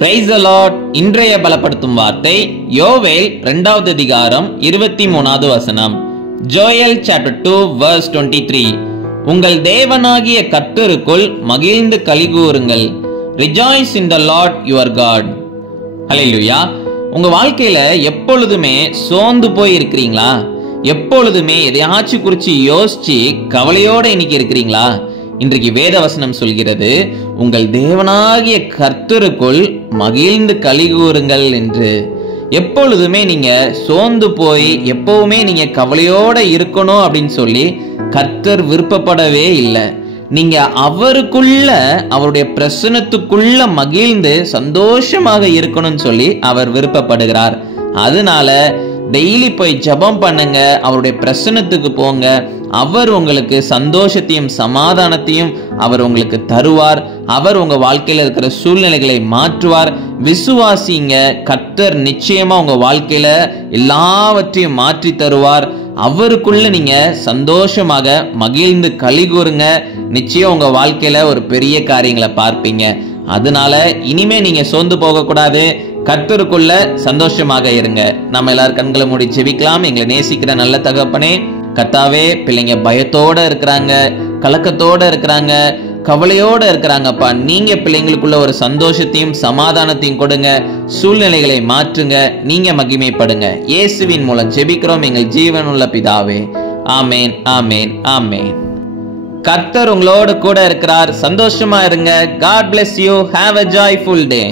Praise the Lord. இன்றைய பலப்படுத்தும் வார்த்தை யோவேல் 2வது அதிகாரம் 23வது வசனம். Joel chapter 2 verse 23. உங்கள் தேவனாகிய கர்த்தருக்குள் மகிழ்ந்து களிகூருங்கள். Rejoice in the Lord your God. ஹல்லேலூயா. உங்க வாழ்க்கையில எப்பொழுதுமே சோர்ந்து போய் இருக்கிறீங்களா? எப்பொழுதுமே எதையாச்சும் குறிச்சு யோசிச்சு கவலையோட இன்னைக்கு இருக்கிறீங்களா? இன்றைக்கு வேத வசனம் சொல்கிறது, உங்கள் தேவனாகிய கர்த்தருக்குள் மகிழ்ந்து களிகூருங்கள் என்று. எப்பொழுதுமே நீங்க சோர்ந்து போய் எப்பவுமே நீங்க கவலையோட இருக்கணும் அப்படின்னு சொல்லி கர்த்தர் விருப்பப்படவே இல்லை. நீங்க அவருக்குள்ள, அவருடைய பிரசன்னத்துக்குள்ள மகிழ்ந்து சந்தோஷமாக இருக்கணும்னு சொல்லி அவர் விருப்பப்படுகிறார். அதனால டெய்லி போய் ஜெபம் பண்ணுங்க, அவருடைய பிரசன்னத்துக்கு போங்க. அவர் உங்களுக்கு சந்தோஷத்தையும் சமாதானத்தையும் அவர் உங்களுக்கு தருவார். அவர் உங்க வாழ்க்கையில இருக்கிற சூழ்நிலைகளை மாற்றுவார். விசுவாசிங்க, கர்த்தர் நிச்சயமா உங்க வாழ்க்கையில எல்லாவற்றையும் மாற்றி தருவார். அவருக்குள்ள நீங்க சந்தோஷமாக மகிழ்ந்து களிகூருங்க. நிச்சயம் உங்க வாழ்க்கையில ஒரு பெரிய காரியங்களை பார்ப்பீங்க. அதனால இனிமே நீங்க சோர்ந்து போக கூடாது. கர்த்தருக்குள்ள சந்தோஷமாக இருங்க. நம்ம எல்லாரும் கண்களை மூடி ஜெபிக்கலாம். எங்களை நேசிக்கிற நல்ல தகப்பனே, கர்த்தாவே, பிள்ளைங்க பயத்தோட இருக்கிறாங்க, கலக்கத்தோட இருக்கிறாங்க, கவலையோட இருக்கிறாங்கப்பா. நீங்க பிள்ளைங்களுக்குள்ள ஒரு சந்தோஷத்தையும் சமாதானத்தையும் கொடுங்க. சூழ்நிலைகளை மாற்றுங்க. நீங்க மகிமைப்படுங்க. இயேசுவின் மூலம் ஜெபிக்கிறோம் எங்கள் ஜீவனுள்ள பிதாவே. ஆமேன், ஆமேன், ஆமேன். கர்த்தர் உங்களோடு கூட இருக்கிறார். சந்தோஷமா இருங்க. God bless you. Have a joyful day.